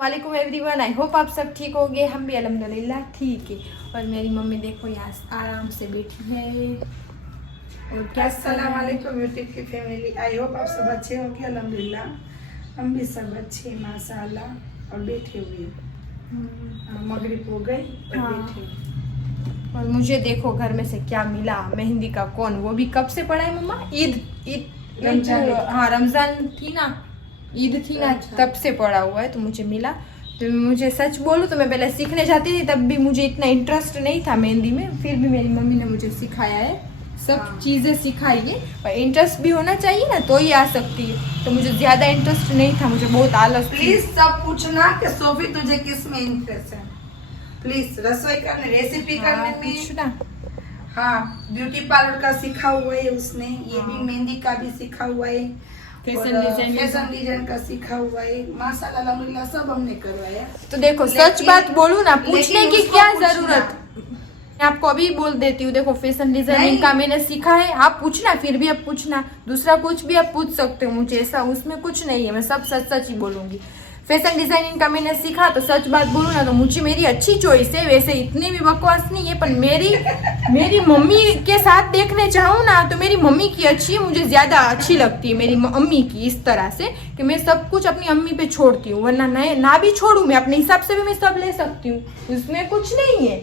वालेकुम everyone, I hope आप सब ठीक होंगे। हम भी अल्हम्दुलिल्लाह ठीक है। और मेरी मम्मी देखो यहाँ आराम से बैठी है। और क्या अस्सलाम वालेकुम यूट्यूब की फैमिली, आई होप आप सब अच्छे होंगे। अल्हम्दुलिल्लाह हम भी सब अच्छे माशाल्लाह। और बैठे हुए मगरिब हो गई और हाँ। बैठे। और मुझे देखो घर में से क्या मिला, मेहंदी का कोन, वो भी कब से पड़ा है मम्मा? ईद रमजान। हाँ रमजान थी ना, ईद थी ना, तब से पड़ा हुआ है तो मुझे मिला। तो मुझे सच बोलूं तो मैं पहले सीखने जाती थी, तब भी मुझे इतना इंटरेस्ट नहीं था मेहंदी में। फिर भी मेरी मम्मी ने मुझे सिखाया है, सब चीजें सिखाई है। और इंटरेस्ट भी होना चाहिए ना तो ही आ सकती है। तो मुझे ज्यादा इंटरेस्ट नहीं था, मुझे बहुत आलस थी। प्लीज सब पूछना कि सोफी तुझे किस में इंटरेस्ट है। प्लीज रसोई करने, रेसिपी करने में। पूछना। हाँ, ब्यूटी पार्लर का सीखा हुआ है उसने, ये भी मेहंदी का भी सीखा हुआ है, फैशन डिजाइन का सीखा हुआ है। माशाल्लाह अल्हम्दुलिल्लाह सब हमने करवाया। तो देखो सच बात बोलूं ना, पूछने की उसको क्या पूछना। जरूरत। मैं आपको अभी बोल देती हूँ, देखो फैशन डिजाइनिंग नहीं। का मैंने सीखा है। आप पूछना, फिर भी आप पूछना, दूसरा कुछ भी आप पूछ सकते हो मुझे, ऐसा उसमें कुछ नहीं है। मैं सब सच सच ही बोलूंगी। फैशन डिजाइनिंग का मैंने सीखा, तो सच बात बोलूं ना तो मुझे मेरी अच्छी चॉइस है। वैसे इतनी भी बकवास नहीं है, पर मेरी मम्मी के साथ देखने चाहूँ ना तो मेरी मम्मी की अच्छी है, मुझे ज्यादा अच्छी लगती है मेरी अम्मी की। इस तरह से कि मैं सब कुछ अपनी अम्मी पे छोड़ती हूँ, वरना ना भी छोड़ू, मैं अपने हिसाब से भी मैं सब ले सकती हूँ, उसमें कुछ नहीं है।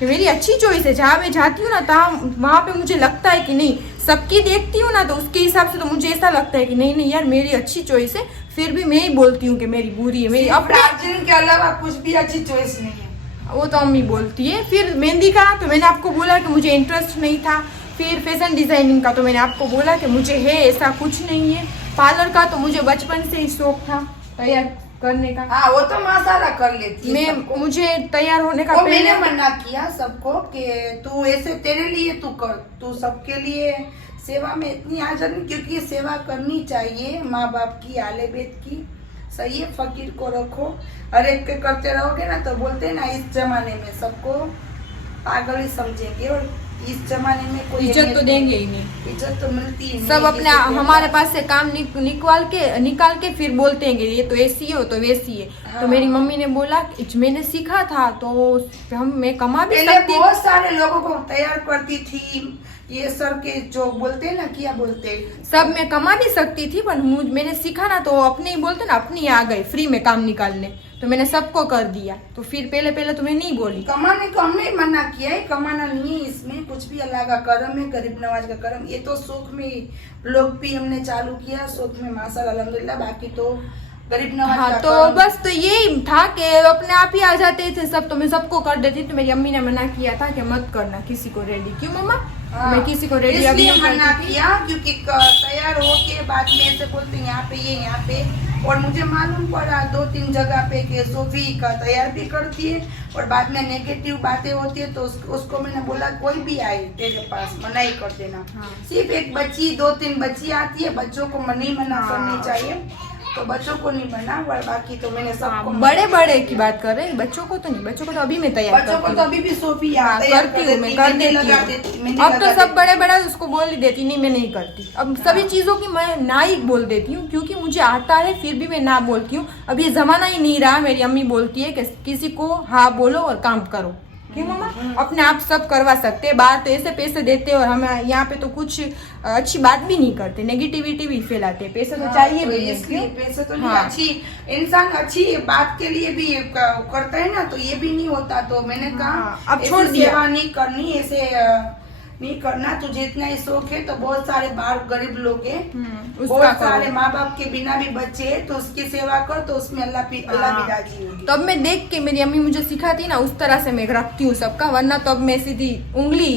कि मेरी अच्छी चॉइस है, जहाँ मैं जाती हूँ ना वहाँ पे मुझे लगता है कि नहीं, सबकी देखती हूँ ना तो उसके हिसाब से तो मुझे ऐसा लगता है कि नहीं नहीं यार मेरी अच्छी चॉइस है। फिर भी मैं ही बोलती हूँ कि मेरी बुरी है, मेरी अपने के अलावा कुछ भी अच्छी चॉइस नहीं है। वो तो अम्मी बोलती है। फिर मेहंदी का तो मैंने आपको बोला कि मुझे इंटरेस्ट नहीं था। फिर फैशन डिजाइनिंग का तो मैंने आपको बोला कि मुझे है, ऐसा कुछ नहीं है। पार्लर का तो मुझे बचपन से ही शौक था तैयार करने का। हाँ, वो तो माशाल्लाह कर लेती है सबको। मुझे तैयार होने का वो पहले मैंने मना किया सबको कि तू ऐसे तेरे लिए तू कर, तू सबके लिए सेवा में इतनी हाजिर नहीं, क्योंकि सेवा करनी चाहिए माँ बाप की, आले बेत की। सही है, फकीर को रखो, हर एक के करते रहोगे ना तो बोलते हैं ना इस जमाने में सबको पागल ही समझेंगे, और इस जमाने में कोई इज्जत तो देंगे ही नहीं, इज्जत तो मिलती ही नहीं। सब अपने हमारे पास से काम निकाल के फिर बोलते हैं कि ये तो ऐसी है, वो तो वैसी है। हाँ। तो मेरी मम्मी ने बोला कि मैंने सीखा था तो मैं कमा भी पहले सकती। बहुत सारे लोगों को तैयार करती थी, ये सर के जो बोलते हैं ना, क्या बोलते हैं, सब मैं कमा भी सकती थी, पर मैंने सीखा ना तो अपने ही बोलते ना, अपने ही आ गए फ्री में काम निकालने, तो मैंने सबको कर दिया। तो फिर पहले तो मैं नहीं बोली। कमाने को हमने मना किया है, कमाना नहीं है इसमें कुछ भी, अल्लाह का करम है, गरीब नवाज का करम। ये तो शौक में लोग भी हमने चालू किया, शौक में माशाल्लाह अल्हम्दुलिल्लाह, बाकी तो गरीब नवाज हाँ का तो करम। बस तो यही था कि अपने आप ही आ जाते थे सब, तो मैं सबको कर देती। तो मेरी अम्मी ने मना किया था कि मत करना किसी को रेडी। क्यों मम्मा? हाँ, मैं किसी को रेडी अभी इसलिए नहीं मना करती थी। किया, क्योंकि तैयार हो के बाद में ऐसे बोलते हैं यहाँ पे ये यहाँ पे, और मुझे मालूम पड़ा 2-3 जगह पे कि सोफी का तैयार भी करती है, और बाद में नेगेटिव बातें होती है, तो उसको मैंने बोला कोई भी आए तेरे पास मना ही कर देना। हाँ। सिर्फ एक बच्ची 2-3 बच्ची आती है, बच्चों को नहीं मना करनी चाहिए, तो बच्चों को नहीं मना, और बाकी तो मैंने सबको बड़े की बात कर रहे हैं, बच्चों को तो नहीं। बच्चों को तो अभी मैं तैयार बच्चों को करती तो हूँ। अभी भी सोफी हाँ, तैयार करती हूँ, मैं देती, कर मेहंदी देती लगा हूँ। देती, मेहंदी अब तो लगा सब देती। बड़े बड़ा उसको बोल ही देती, नहीं मैं नहीं करती। अब सभी चीजों की मैं ना ही बोल देती हूँ, क्योंकि मुझे आता है फिर भी मैं ना बोलती हूँ। अब ये जमाना ही नहीं रहा। मेरी अम्मी बोलती है कि किसी को हाँ बोलो और काम करो। क्यों मामा? अपने आप सब करवा सकते हैं। बाहर तो ऐसे पैसे देते हैं, और हम यहाँ पे तो कुछ अच्छी बात भी नहीं करते, नेगेटिविटी भी फैलाते हैं। पैसे तो चाहिए तो भी इसलिए नहीं। पैसे तो नहीं, हाँ। अच्छी इंसान अच्छी बात के लिए भी करता है ना, तो ये भी नहीं होता। तो मैंने कहा हाँ, अब ऐसे छोड़ दिया। सेवा नहीं करनी, ऐसे नहीं करना। तुझे इतना ही शौक है तो बहुत सारे बाहर गरीब लोग हैं, उसका बहुत करो। सारे माँ बाप के बिना भी बच्चे हैं, तो उसकी सेवा कर, तो उसमें अल्लाह भी राजी होगी। तो अब मैं देख के, मेरी अम्मी मुझे सिखाती ना उस तरह से मैं रखती हूँ सबका, वरना तो अब मैं सीधी उंगली।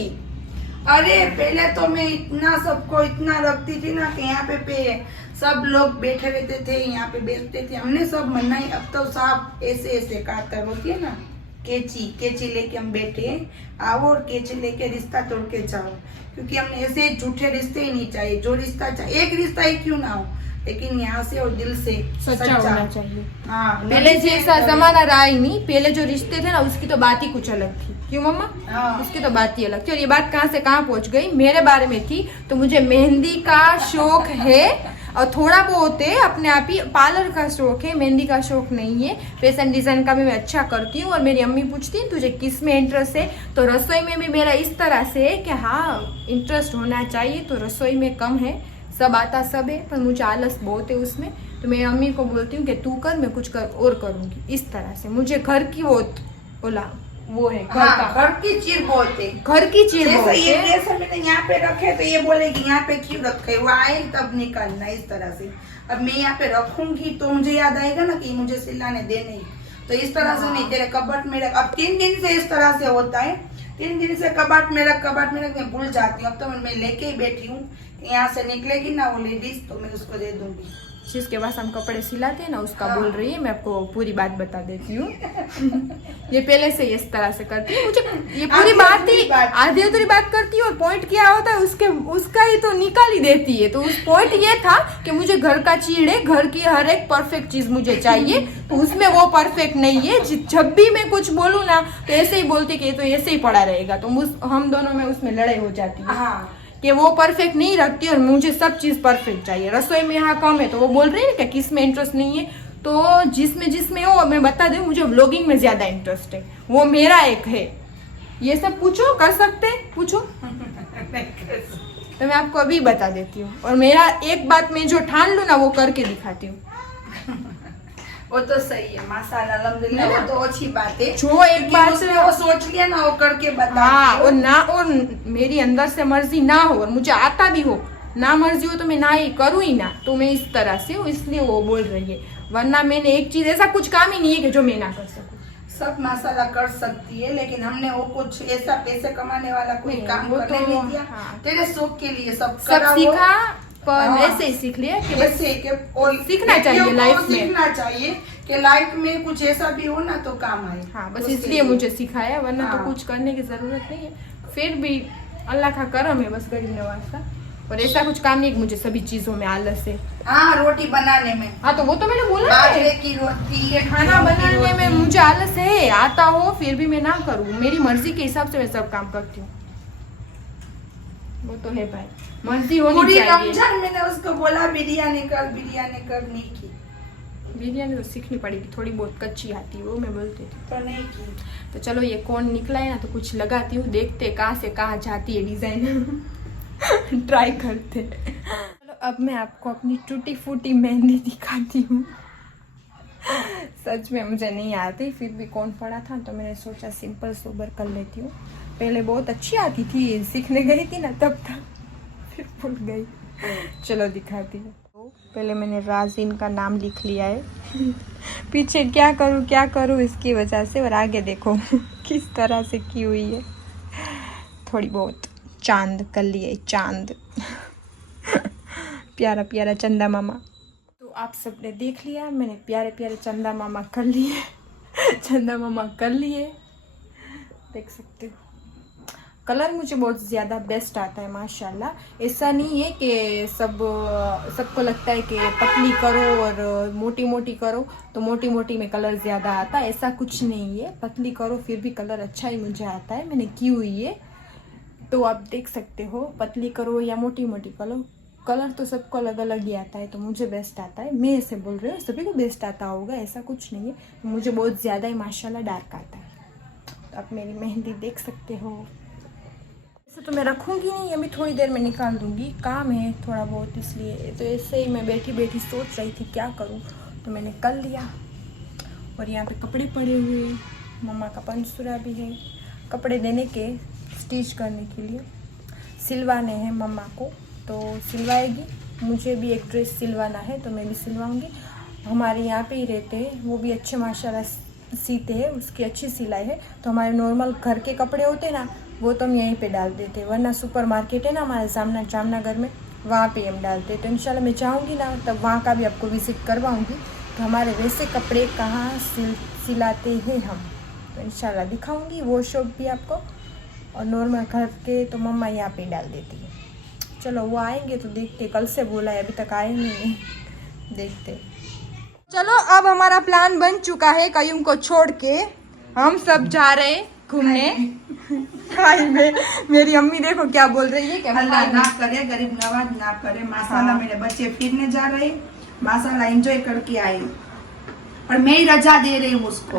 अरे पहले तो मैं इतना सबको इतना रखती थी ना कि यहाँ पे सब लोग बैठे रहते थे, यहाँ पे बैठते थे, हमने सब मना ही। अब तो साफ ऐसे कातर होती है ना, कैची लेके हम बैठे, आओ और कैची लेके रिश्ता तोड़ के जाओ, क्योंकि हमने ऐसे झूठे रिश्ते ही नहीं चाहिए। जो रिश्ता चाहिए, एक रिश्ता ही क्यों ना हो, लेकिन यहाँ से और दिल से सच्चा होना चाहिए। हाँ, पहले जैसा जमाना रहा ही नहीं। पहले जो रिश्ते थे ना उसकी तो बात ही कुछ अलग थी। क्यों मम्मा? हाँ। उसकी तो बात ही अलग थी। और ये बात कहाँ से कहाँ पहुँच गई, मेरे बारे में थी। तो मुझे मेहंदी का शौक है, और थोड़ा बहुत है अपने आप ही, पार्लर का शौक है, मेहंदी का शौक नहीं है। फैशन डिजाइन का भी मैं अच्छा करती हूँ। और मेरी अम्मी पूछती है तुझे किस में इंटरेस्ट है, तो रसोई में भी मेरा इस तरह से है कि हाँ इंटरेस्ट होना चाहिए, तो रसोई में कम है, सब आता सब है, पर मुझे आलस बहुत है उसमें। तो मैं अम्मी को बोलती हूँ कि तू कर, मैं कुछ कर और करूँगी। इस तरह से मुझे घर की वो है घर हाँ, का, घर की चीज बहुत है। घर की चीज जैसे बहुत ये है। जैसे मैंने यहाँ पे रखे तो ये बोलेगी यहाँ पे क्यों रखे, वो आए तब निकालना, इस तरह से। अब मैं यहाँ पे रखूंगी तो मुझे याद आएगा ना कि मुझे सिलाने देने ही, तो इस तरह से नहीं, तेरे कबट में रख। अब 3 दिन से इस तरह से होता है, 3 दिन से कबाट में रख मैं भूल जाती हूँ। अब तो मैं लेके ही बैठी हूँ, यहाँ से निकलेगी ना वो लेडीज तो मैं उसको दे दूंगी। जिसके पास हम कपड़े सिलाते हैं ना उसका हाँ। बोल रही है, मैं आपको पूरी बात बता देती हूँ। ये पहले से इस तरह से करती है, मुझे ये पूरी बात ही आधी अधूरी बात करती है, और पॉइंट क्या होता है उसका ही तो निकाल ही देती है। तो उस पॉइंट ये था कि मुझे घर का चीड़ है, घर की हर एक परफेक्ट चीज मुझे चाहिए, तो उसमें वो परफेक्ट नहीं है। जब भी मैं कुछ बोलूँ ना तो ऐसे ही बोलती कि ये तो ऐसे ही पड़ा रहेगा, तो हम दोनों में उसमें लड़ाई हो जाती है। हाँ, कि वो परफेक्ट नहीं रखती और मुझे सब चीज परफेक्ट चाहिए। रसोई में यहाँ कम है तो वो बोल रही है कि किस में इंटरेस्ट नहीं है, तो जिसमें हो मैं बता दूं, मुझे व्लॉगिंग में ज्यादा इंटरेस्ट है, वो मेरा एक है। ये सब पूछो, कर सकते हैं, पूछो। तो मैं आपको अभी बता देती हूँ, और मेरा एक बात मैं जो ठान लूँ ना वो करके दिखाती हूँ। वो तो सही है, माशाल्लाह, अल्हम्दुलिल्लाह, वो तो अच्छी बात है। जो एक बात से वो सोच लिया ना, वो करके बता। हाँ, और मेरी अंदर से मर्जी ना हो और मुझे आता भी हो, ना मर्जी हो तो मैं ना ही करूँ ही ना, तो मैं इस तरह से हूँ, इसलिए वो बोल रही है। वरना मैंने एक चीज, ऐसा कुछ काम ही नहीं है कि जो मैं ना कर सकूँ। सब माशाल्लाह कर सकती है, लेकिन हमने वो कुछ ऐसा पैसे कमाने वाला कोई नहीं, काम वो करने तो, नहीं दिया। हाँ। तेरे शौक के लिए सब सीखा, पर हाँ। ऐसे ही सीख लिया कि बस ऐसे के और सीखना चाहिए लाइफ में। सीखना चाहिए कि लाइफ में कुछ ऐसा भी हो ना तो काम आए। हाँ, बस उसके इसलिए लिए। मुझे सिखाया, वरना हाँ। तो कुछ करने की जरूरत नहीं है। फिर भी अल्लाह का करम है, बस गरीब नवाज का। और ऐसा कुछ काम नहीं कि मुझे सभी चीजों में आलस है। हाँ, रोटी बनाने में, हाँ, तो वो तो मैंने बोला बाजरे है, की रोटी, खाना बनाने में मुझे आलस है, आता हो फिर भी मैं ना करूँ। मेरी मर्जी के हिसाब से मैं सब काम करती हूँ, वो तो है भाई, मर्जी होनी पूरी चाहिए। रमजान मैंने उसको बोला बिरयानी कर, नहीं की, बिरयानी तो सीखनी पड़ेगी, थोड़ी बहुत कच्ची आती है, वो मैं बोलती थी। तो नहीं की। तो चलो ये कौन निकला है ना, तो कुछ लगाती हूँ, देखते कहाँ से कहाँ जाती है डिजाइन। ट्राई करते। चलो अब मैं आपको अपनी टूटी फूटी मेहंदी दिखाती हूँ। सच में मुझे नहीं आती, फिर भी कौन पड़ा था तो मैंने सोचा सिंपल सोबर कर लेती हूँ। पहले बहुत अच्छी आती थी, सीखने गई थी ना तब तक, फिर भूल गई। चलो दिखाती हूँ। तो पहले मैंने राजीन का नाम लिख लिया है। पीछे क्या करूँ इसकी वजह से, और आगे देखो किस तरह से की हुई है। थोड़ी बहुत चांद कर लिए, चांद। प्यारा प्यारा चंदा मामा। तो आप सबने देख लिया, मैंने प्यारे प्यारे चंदा मामा कर लिए। चंदा मामा कर लिए, देख सकते हो। कलर मुझे बहुत ज़्यादा बेस्ट आता है माशाल्लाह। ऐसा नहीं है कि सबको लगता है कि पतली करो और मोटी मोटी करो तो मोटी मोटी में कलर ज़्यादा आता है, ऐसा कुछ नहीं है। पतली करो फिर भी कलर अच्छा ही मुझे आता है, मैंने की हुई है। तो आप देख सकते हो, पतली करो या मोटी मोटी करो, कलर तो सबको अलग अलग ही आता है, तो मुझे बेस्ट आता है। मैं ऐसे बोल रही हूँ, सभी को बेस्ट आता होगा, ऐसा कुछ नहीं है। मुझे बहुत ज़्यादा ही माशाल्लाह डार्क आता है। तो आप मेरी मेहंदी देख सकते हो। ऐसे तो मैं रखूँगी नहीं, अभी थोड़ी देर में निकाल दूँगी, काम है थोड़ा बहुत इसलिए। तो ऐसे ही मैं बैठी बैठी सोच रही थी क्या करूँ, तो मैंने कर लिया। और यहाँ पे कपड़े पड़े हुए, मम्मा का पंचसूरा भी है, कपड़े देने के स्टिच करने के लिए सिलवाने हैं मम्मा को, तो सिलवाएगी। मुझे भी एक ड्रेस सिलवाना है तो मैं भी सिलवाऊंगी। हमारे यहाँ पे ही रहते हैं, वो भी अच्छे माशाल्लाह सीते हैं, उसकी अच्छी सिलाई है। तो हमारे नॉर्मल घर के कपड़े होते हैं ना, वो तो हम यहीं पे डाल देते हैं, वरना सुपर मार्केट है ना हमारे सामने जामनगर में, वहाँ पे हम डालते हैं। तो इंशाल्लाह मैं चाहूँगी ना तब वहाँ का भी आपको विजिट करवाऊँगी, तो हमारे वैसे कपड़े कहाँ सिलाते हैं हम, तो इंशाल्लाह दिखाऊँगी वो शॉप भी आपको। और नॉर्मल घर के तो मम्मा यहाँ पे डाल देती है। चलो वो आएंगे तो देखते, कल से बोला है अभी तक आए नहीं है, देखते। चलो अब हमारा प्लान बन चुका है, कयूम को छोड़ के हम सब जा रहे हैं घूमने खाई में। मेरी अम्मी देखो क्या बोल रही है कि अल्लाह ना करे, गरीब नवाज ना करे। माशाल्लाह मेरे बच्चे फिरने जा रहे, माशाल्लाह एंजॉय करके आए और मैं ही रजा दे रही हूँ उसको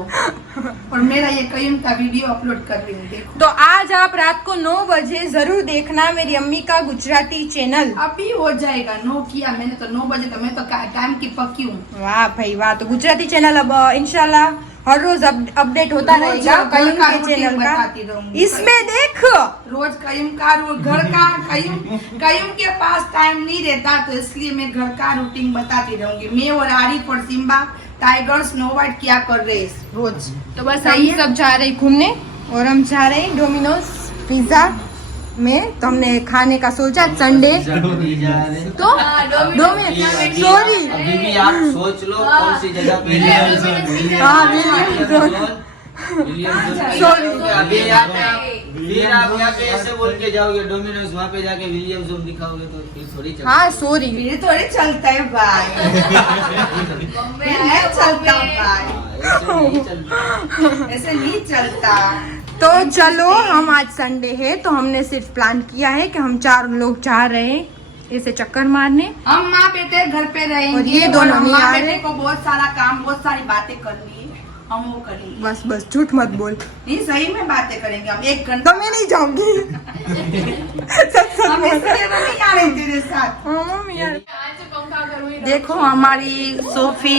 और मेरा ये कयम का वीडियो अपलोड कर रही हूँ। देखो तो आज आप रात को 9 बजे जरूर देखना मेरी अम्मी का गुजराती चैनल। अभी हो जाएगा। 9 किया मैंने तो 9 बजे, तो मैं तो टाइम की पक्की हूँ। वाह भाई वाह। तो गुजराती चैनल अब इंशाल्लाह हर रोज अपडेट होता रोज रहेगा घर कयम का के रूटीन चैनल का। बताती रहूंगी। इसमें देख रोज कयम का घर का कयम के पास टाइम नहीं रहता, तो इसलिए मैं घर का रूटीन बताती रहूंगी। मैं और आरिफ और सिम्बा टाइगर स्नो वाइट क्या कर रहे हैं रोज। तो बस सही हम है? सब जा रहे घूमने और हम जा रहे डोमिनोज पिज्जा में। तो हमने खाने का सोचा संडे तो डोमिनोज सॉरी अभी भी आप सोच लो कौन सी जगह पे हाँ सॉरी अभी आप फिर आप यहाँ पे ऐसे बोल के जाओगे डोमिनोज, वहाँ पे जाके विलियम जोन दिखाओगे तो फिर थोड़ी चलेगा। हाँ सॉरी ये थोड़ी चलता है भाई। नहीं चलता भाई, ऐसे नहीं चलता। ऐसे नहीं चलता। तो चलो हम आज संडे है तो हमने सिर्फ प्लान किया है कि हम 4 लोग जा रहे हैं ऐसे चक्कर मारने। हम माँ बेटे घर पे रहेंगे और ये दोनों हम नहीं माँ आ बेटे रहे। को बहुत सारा काम, बहुत सारी बातें करनी है, हम वो करेंगे। बस बस झूठ मत बोल। नहीं सही में बातें करेंगे हम 1 घंटा। तो मैं नहीं जाऊंगी सच सच हम बोल। इसलिए तो नहीं आ रहे तेरे साथ। हाँ, मम्मी यार देखो हमारी सोफी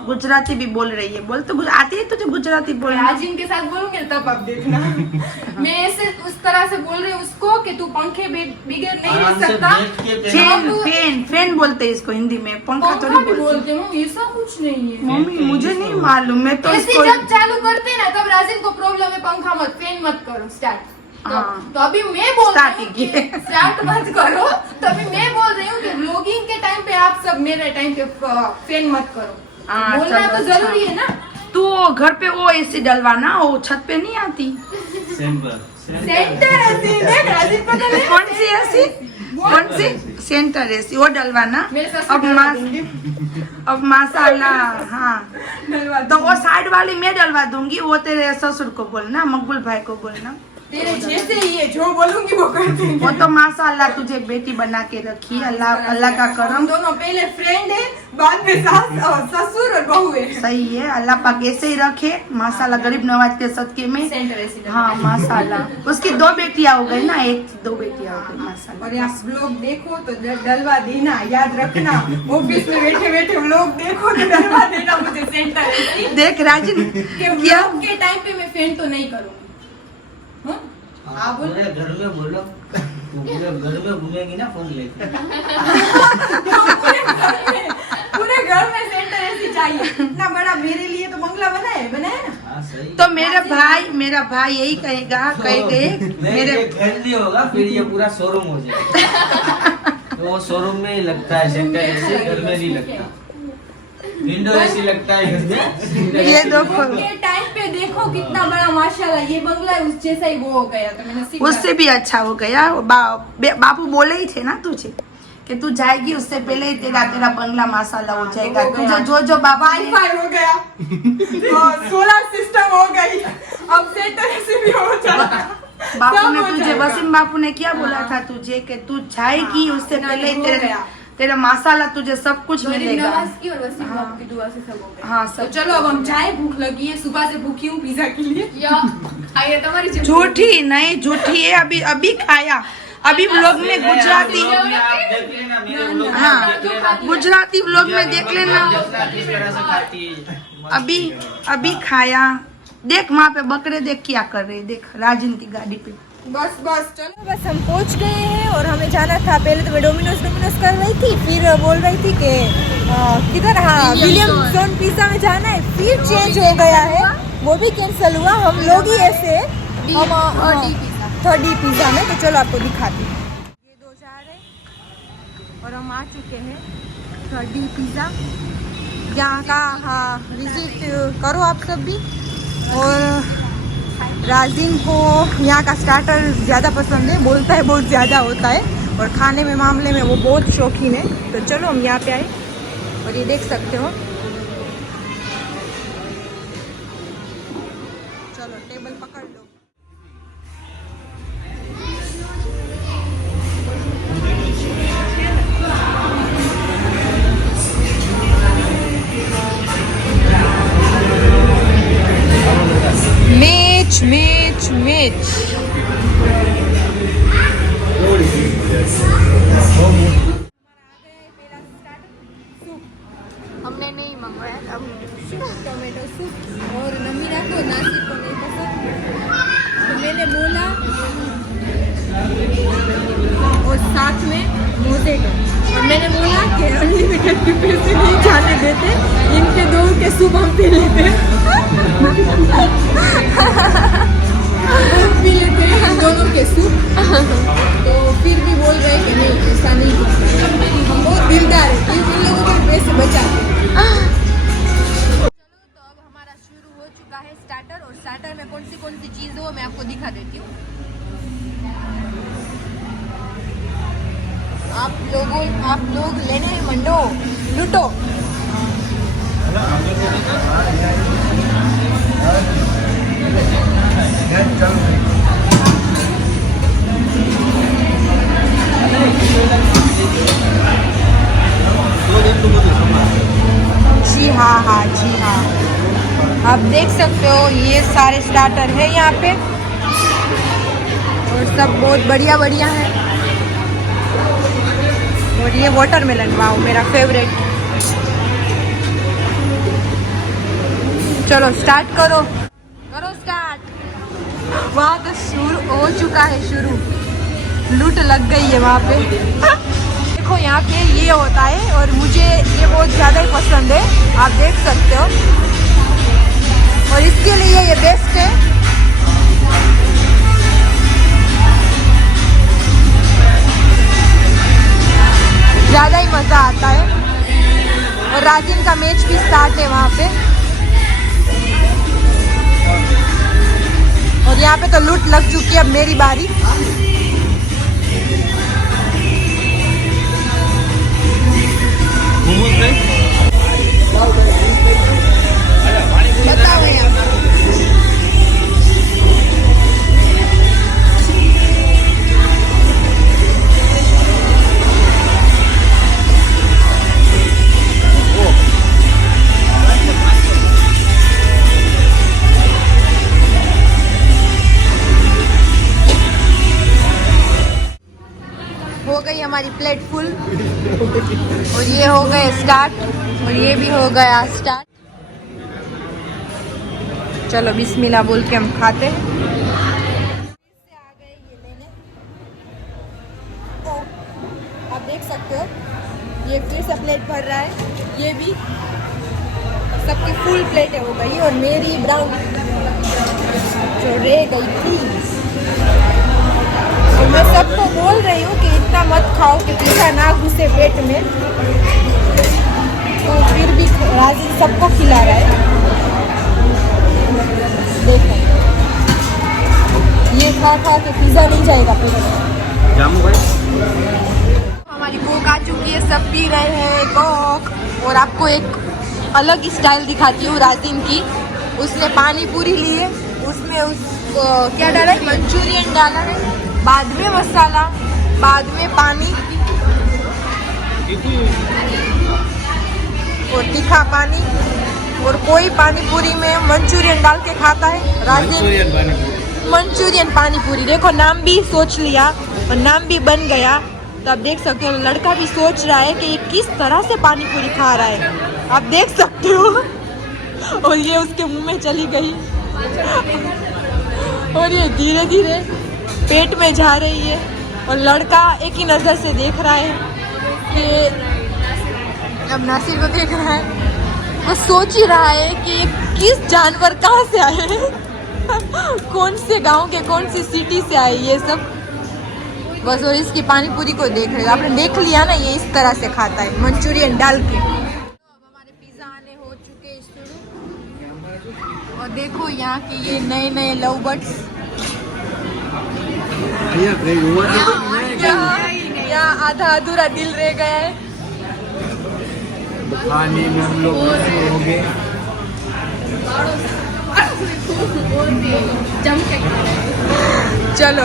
गुजराती भी बोल रही है। बोल तो आती है तुझे गुजराती बोलना? आज इनके साथ बोलूंगी तब आप देखना। मैं ऐसे उस तरह से बोल रही हूँ उसको कि तू पंखे बिगैर नहीं रह आराम से सकता। बैठ के पे- फैन फैन फैन बोलते हैं इसको हिंदी में, पंखा पंखा थोड़ी भी बोलते बोलते हैं ऐसा कुछ नहीं है। मम्मी मुझे नहीं मालूम, मैं तो ऐसे इसको जब चालू करते हैं ना तब राजिन को प्रॉब्लम है पंखा मत फैन मत करो स्टार्ट। हाँ। तो अभी मैं बोल Start रही हूँ ही कि स्टार्ट मत करो। तो अभी मैं बोल रही हूँ कि व्लॉगिंग के टाइम पे आप सब मेरे टाइम पे फैन मत करो। हाँ, बोलना चलो, तो जरूरी है ना। तू घर पे वो एसी डलवाना, वो छत पे नहीं आती। सेंटर ऐसी देख राजिन को तो कौन सी एसी? कौन सी? सेंटर एसी वो डलवाना। मेरे ससुर अब डलवा देंगे। अब माशाल्लाह हाँ। डलवा तो वो साइड वाली मैं डलवा दूंगी, वो तेरे ससुर को बोलना, मकबूल भाई को बोलना। तेरे जैसे ही है जो बोलूंगी वो कर देंगे। वो तो माशाल्लाह तुझे बेटी बना के रखी, अल्लाह अल्लाह का हम करम। दोनों पहले फ्रेंड है बाद में सास और ससुर और बहू है। सही है, अल्लाह पाक ऐसे ही रखे माशाल्लाह, गरीब नवाज के सदके में। सेंटर ऐसी डलवा हाँ माशाल्लाह, उसकी 2 बेटियां हो गई ना, 1-2 बेटियां हो गई माशाल्लाह। और आप लोग देखो तो डलवा देना, याद रखना। ऑफिस में बैठे बैठे लोग देखो तो डलवा देना मुझे सेंटर ऐसी। देख राजन कि क्या व्लॉग के टाइम पे मैं फैन तो नहीं करूंगी। हाँ? आप बोल। पूरे घर में बोलो, तू पूरे घर में घूमेगी ना फोन लेके। पूरे घर में सेंटर ऐसी चाहिए। इतना बड़ा मेरे लिए तो बंगला बनाया ना। हाँ सही। तो मेरा भाई यही कहेंगे नहीं, मेरे ये घर नहीं होगा, फिर ये पूरा शोरूम हो जाएगा। तो वो शोरूम में ही लगता है सेंटर ऐसे, घर में नहीं लगता। विंडो ऐसी लगता है घर में। ये देखो के टाइम पे देखो कितना बड़ा माशाल्लाह ये बंगला है, उस जैसा ही वो हो गया। तो मैंने सीखा। उससे भी अच्छा हो गया। बापू बोले ही थे ना तुझे कि तू जाएगी उससे पहले ही तेरा बंगला माशाल्लाह हो जाएगा। हो गया। तुझे जो बाबा ने वाईफाई हो गया और सोलर सिस्टम हो गई, अब सेंटर ऐसे भी हो जाएगा। बापू सब ने हो तुझे जाएगा। वसीम बापू ने क्या बोला था तुझे कि तू जाएगी उससे हाँ, पहले ही हो तेरा गया। तेरा माशाल्लाह तुझे सब कुछ गरीब मिलेगा। नवाज की और वसीम बाबू की दुआ से सब हो गया। हाँ, तो सब चलो अब हम जाए, भूख लगी है, सुबह से भूखी हूँ पिज्जा के लिए। झूठी नहीं, झूठी है। अभी खाया, अभी व्लॉग में गुजराती, आप देख लेना, मेरे व्लॉग में हाँ आप देख लेना। गुजराती व्लॉग में देख लेना। किस तरह से खाती है। अभी खाया। देख वहाँ पे बकरे देख क्या कर रहे, देख राजन की गाड़ी पे। बस चलो बस हम पहुंच गए हैं और हमें जाना था। पहले तो मैं डोमिनोज कर रही थी, फिर बोल रही थी कि किधर, हाँ विलियमसन पिज्जा में जाना है, फिर चेंज हो गया है, वो भी कैंसिल हुआ। हम लोग ही ऐसे हम 3D पिज्जा में। तो चलो आपको दिखाती हूँ। ये 2 जा रहे हैं और हम आ चुके हैं 3D पिज्जा। यहाँ का हाँ विजिट करो आप सब भी। और राजिन को यहाँ का स्टार्टर ज़्यादा पसंद है, बोलता है बहुत ज़्यादा होता है, और खाने में मामले में वो बहुत शौकीन है। तो चलो हम यहाँ पे आए और ये देख सकते हो। चलो टेबल पकड़ लो। सूप और नमीरा को नासिर को नहीं पसंद, तो मैंने बोला और साथ में मोजेटो, और मैंने बोला कि अनलिमिटेड के पैसे नहीं जाने देते, इनके दो के सूप हम पी लेते पी लेते हैं हम दोनों के सूप। तो फिर भी बोल रहे हैं कि नहीं ऐसा नहीं होता, हम बहुत दिलदार है, इन लोगों के पैसे बचाते हैं। चलो तो अब हमारा शुरू हो चुका है स्टार्टर, और स्टार्टर में कौन सी चीज़ हो मैं आपको दिखा देती हूँ। आप लोग लेने मंडो, लूटो। जी हाँ जी हाँ, आप देख सकते हो ये सारे स्टार्टर है यहाँ पे, और सब बहुत बढ़िया है। और ये वाटरमेलन, वाओ मेरा फेवरेट। चलो स्टार्ट करो स्टार्ट। वहाँ तो शुरू हो चुका है, शुरू लूट लग गई है वहाँ पे। देखो यहाँ पे ये होता है, और मुझे ये बहुत ज़्यादा ही पसंद है, आप देख सकते हो, और इसके लिए ये बेस्ट है। ज़्यादा ही मज़ा आता है। और राजिन का मैच भी स्टार्ट है वहाँ पे, और यहाँ पे तो लूट लग चुकी है, अब मेरी बारी। बताओ यहाँ हो गई हमारी प्लेट फुल, और ये हो गए स्टार्ट, और ये भी हो गया स्टार्ट। चलो बिस्मिल्लाह बोल के हम खाते हैं। आ गए ये लेने, तो आप देख सकते हो ये फिर से प्लेट भर रहा है, ये भी सबकी फुल प्लेट हो गई, और मेरी ब्राउन जो रह गई थी। और मैं सबको बोल रही हूँ कि इतना मत खाओ कि पिज़्ज़ा ना घुसे पेट में, तो फिर भी राजी सबको खिला रहा है। देखो ये खा के पिज़्ज़ा नहीं जाएगा पेट में। जामू भाई हमारी कोक आ चुकी है, सब पी रहे हैं कोक। और आपको एक अलग स्टाइल दिखाती हूँ राजिन की। उसने पानी पूरी ली है, उसमें उसको क्या डाला है, मंचूरियन डाला है, बाद में मसाला, बाद में पानी और तीखा पानी। और कोई पानी पूरी में मंचूरियन डाल के खाता है, राजिन मंचूरियन पानी पूरी। देखो नाम भी सोच लिया और नाम भी बन गया। तो आप देख सकते हो लड़का भी सोच रहा है कि ये किस तरह से पानी पूरी खा रहा है, आप देख सकते हो। और ये उसके मुंह में चली गई, और ये धीरे धीरे पेट में जा रही है। और लड़का एक ही नज़र से देख रहा है कि अब नासिर को देख रहा है, वो सोच ही रहा है कि किस जानवर कहाँ से आए कौन से गांव के कौन सी सिटी से आए ये सब, बस। और इसकी पानी पूरी को देख रहे हो, आपने देख लिया ना, ये इस तरह से खाता है मंचूरियन डाल के। तो अब हमारे पिज़्ज़ा आने हो चुके हैं शुरू। और देखो यहाँ के ये नए नए लव बर्ड्स, यहाँ आधा अधूरा दिल रह गया है। खाने में हम लोग हो गए। चलो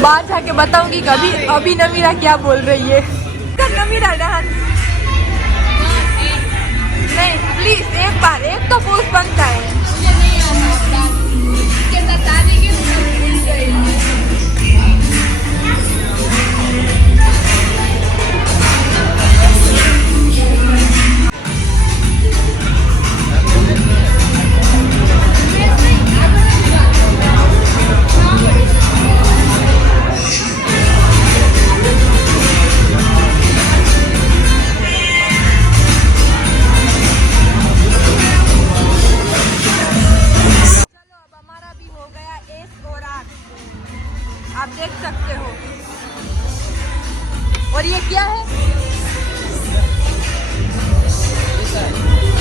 बाहर जाके बताऊंगी कभी। अभी नमीरा क्या बोल रही है, नमीरा डांस नहीं, प्लीज एक बार, एक तो पोस्ट बनता है।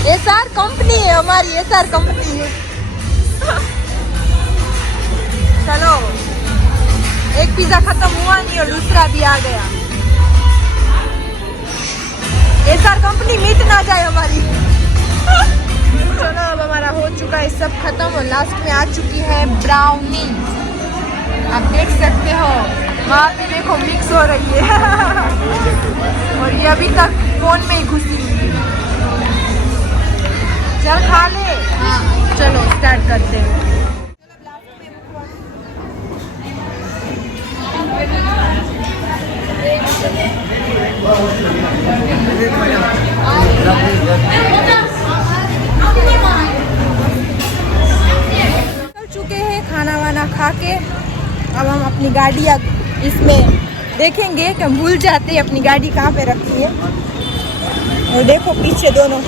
एसआर कंपनी है हमारी, एसआर कंपनी है। चलो, एक पिज्जा खत्म हुआ नहीं और दूसरा भी आ गया। एसआर कंपनी मिट ना जाए हमारी। चलो, अब हमारा हो चुका है सब खत्म और लास्ट में आ चुकी है ब्राउनी। आप देख सकते हो वहाँ पे देखो मिक्स हो रही है। और ये अभी तक फोन में ही घुसी हुई है। चल खा ले। चलो स्टार्ट करते हैं। चल चुके हैं खाना वाना खा के। अब हम अपनी गाड़ी इसमें देखेंगे कि हम भूल जाते हैं अपनी गाड़ी कहाँ पे रखी है। और देखो पीछे दोनों।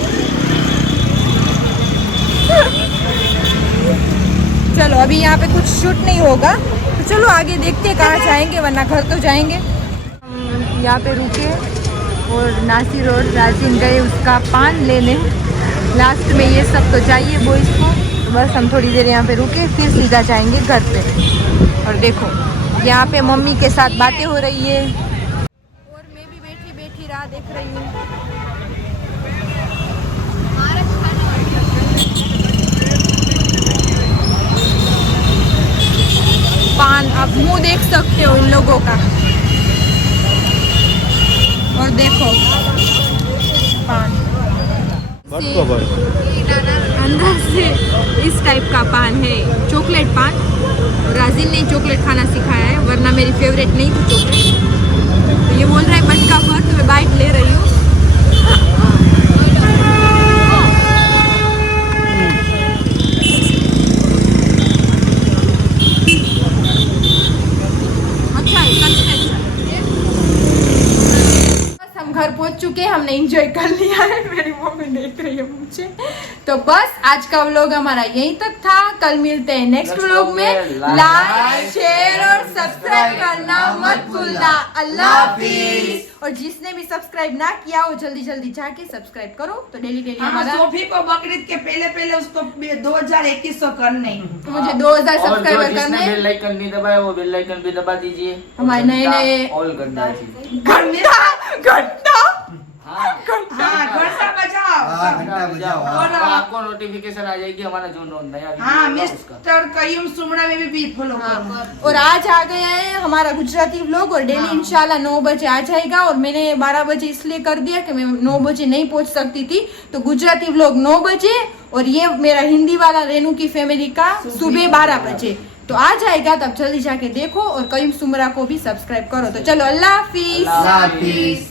चलो, अभी यहाँ पे कुछ शूट नहीं होगा तो चलो आगे देखते हैं कहाँ जाएंगे, वरना घर तो जाएंगे। हम यहाँ पे रुके और नासिर और राजीन गए उसका पान लेने। लास्ट में ये सब तो चाहिए बॉयज़ को, तो बस हम थोड़ी देर यहाँ पे रुके फिर सीधा जाएंगे घर पे। और देखो यहाँ पे मम्मी के साथ बातें हो रही है और मैं भी बैठी बैठी राह देख रही हूँ। पान, आप मुंह देख सकते हो इन लोगों का। और देखो पान अंदर से इस टाइप का पान है, चॉकलेट पान। राजीन ने चॉकलेट खाना सिखाया है, वरना मेरी फेवरेट नहीं थी चॉकलेट। तो ये बोल रहा है बटका भर, तो मैं बाइट ले रही हूँ। घर पहुंच चुके हैं, हमने एंजॉय कर लिया है। मेरी मम्मी देख रही है मुझे। तो बस आज का व्लॉग हमारा यहीं तक था। कल मिलते हैं नेक्स्ट व्लॉग में। लाइक, शेयर और सब्सक्राइब करना मत भूलना। अल्लाह हाफिज। और जिसने भी सब्सक्राइब ना किया हो जल्दी जल्दी जाके सब्सक्राइब करो। तो डेली हमारा सोफी को बकरीद के पहले उसको 2021 करने, तो मुझे 2000 सब्सक्राइबर करने। बेल आइकन भी दबाया, वो बेल आइकन भी दबा दीजिए। हमारे नए ऑल करना चाहिए। घंटा घंटा बजाओ और आपको नोटिफिकेशन आ जाएगी हमारा जो नया वीडियो हाँ, होगा उसका। मिस्टर कयूम सुमड़ा में भी फॉलो करो। और आज आ गया है हमारा गुजराती व्लॉग और डेली इंशाल्लाह 9 बजे आ जाएगा। और मैंने 12 बजे इसलिए कर दिया कि मैं 9 बजे नहीं पहुंच सकती थी, तो गुजराती व्लॉग 9 बजे और ये मेरा हिंदी वाला रेनू की फैमिली का सुबह 12 बजे तो आ जाएगा। तब जल्दी जाके देखो और कयूम सुमरा को भी सब्सक्राइब करो। तो चलो, अल्लाह हाफिज।